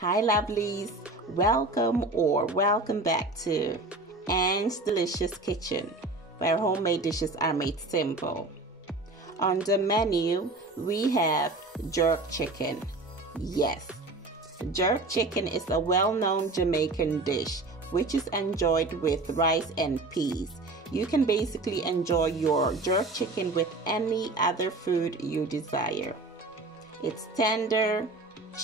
Hi lovelies, welcome back to Anne's Delicious Kitchen, where homemade dishes are made simple. On the menu, we have jerk chicken. Yes, jerk chicken is a well-known Jamaican dish which is enjoyed with rice and peas. You can basically enjoy your jerk chicken with any other food you desire. It's tender,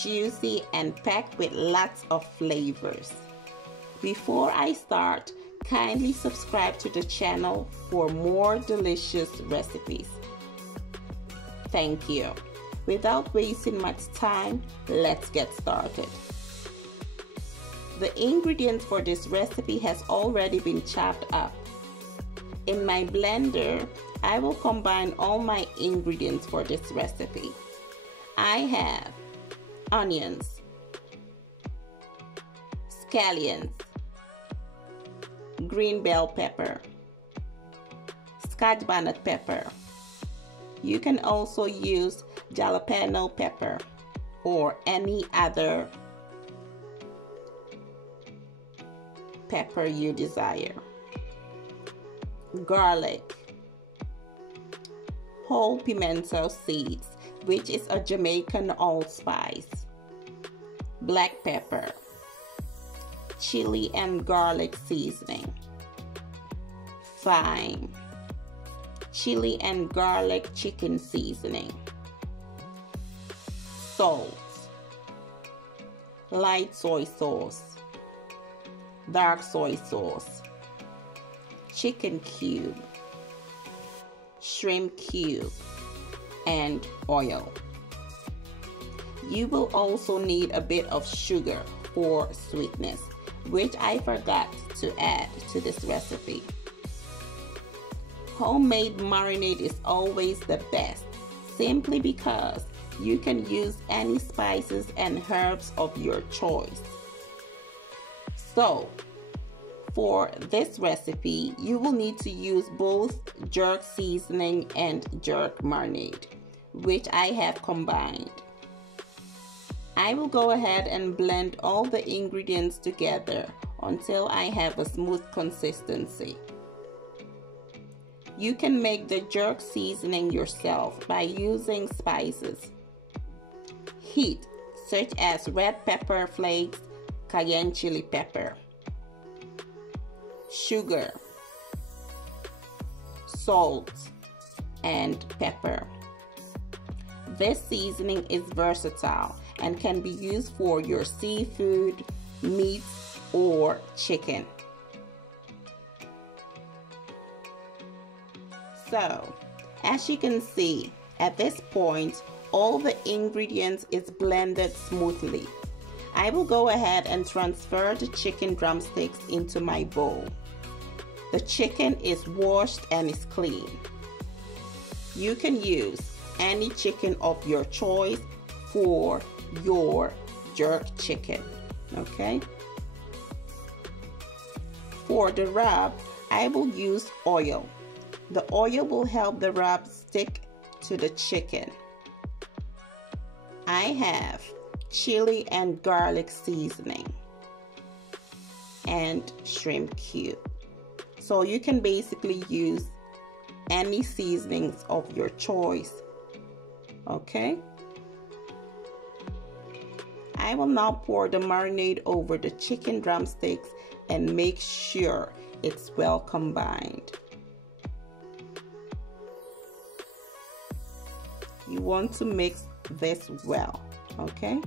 juicy, and packed with lots of flavors. Before I start, kindly subscribe to the channel for more delicious recipes. Thank you. Without wasting much time, let's get started. The ingredients for this recipe has already been chopped up. In my blender, I will combine all my ingredients for this recipe. I have onions, scallions, green bell pepper, scotch bonnet pepper. You can also use jalapeno pepper or any other pepper you desire. Garlic, whole pimento seeds, which is a Jamaican allspice, black pepper, chili and garlic seasoning, thyme, chili and garlic chicken seasoning, salt, light soy sauce, dark soy sauce, chicken cube, shrimp cube, and oil. You will also need a bit of sugar for sweetness, which I forgot to add to this recipe. Homemade marinade is always the best, simply because you can use any spices and herbs of your choice. So, for this recipe, you will need to use both jerk seasoning and jerk marinade, which I have combined. I will go ahead and blend all the ingredients together until I have a smooth consistency. You can make the jerk seasoning yourself by using spices, heat such as red pepper flakes, Cayenne chili pepper, sugar, salt, and pepper. This seasoning is versatile and can be used for your seafood, meats, or chicken. So, as you can see, at this point, all the ingredients is blended smoothly. I will go ahead and transfer the chicken drumsticks into my bowl. The chicken is washed and is clean. You can use any chicken of your choice for your jerk chicken, okay? For the rub, I will use oil. The oil will help the rub stick to the chicken. I have chili and garlic seasoning and shrimp cube. So you can basically use any seasonings of your choice, okay? I will now pour the marinade over the chicken drumsticks and make sure it's well combined. You want to mix this well, okay?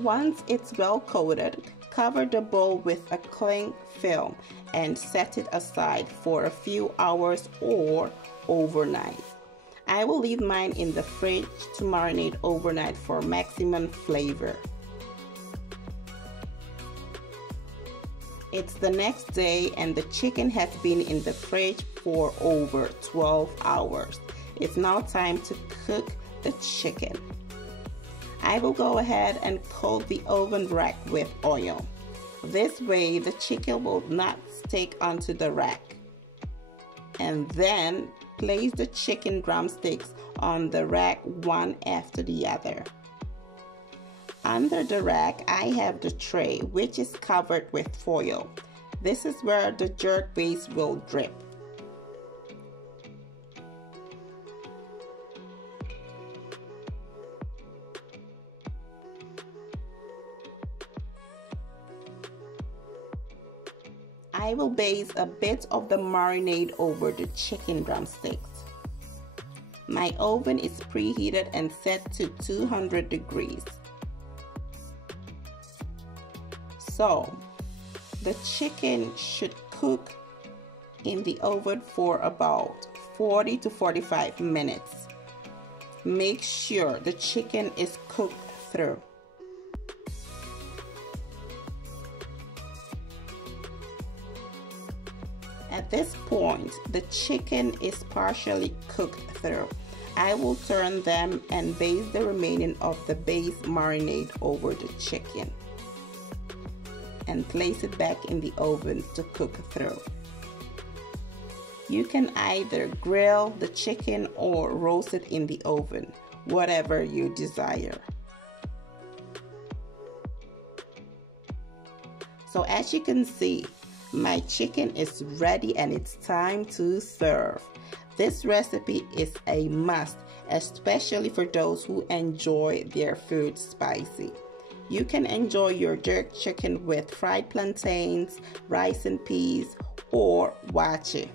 Once it's well coated, cover the bowl with a cling film and set it aside for a few hours or overnight. I will leave mine in the fridge to marinate overnight for maximum flavor. It's the next day and the chicken has been in the fridge for over 12 hours. It's now time to cook the chicken. I will go ahead and coat the oven rack with oil. This way the chicken will not stick onto the rack. and then place the chicken drumsticks on the rack one after the other. Under the rack, I have the tray, which is covered with foil. This is where the jerk base will drip. I will base a bit of the marinade over the chicken drumsticks. My oven is preheated and set to 200 degrees. So, the chicken should cook in the oven for about 40 to 45 minutes. Make sure the chicken is cooked through. At this point, the chicken is partially cooked through. I will turn them and base the remaining of the base marinade over the chicken and place it back in the oven to cook through. You can either grill the chicken or roast it in the oven, whatever you desire. So as you can see, my chicken is ready and it's time to serve. This recipe is a must, especially for those who enjoy their food spicy. You can enjoy your jerk chicken with fried plantains, rice and peas, or wache.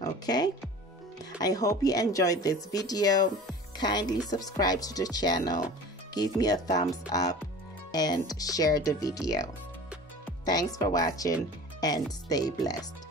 Okay? I hope you enjoyed this video. Kindly subscribe to the channel, give me a thumbs up, and share the video. Thanks for watching and stay blessed.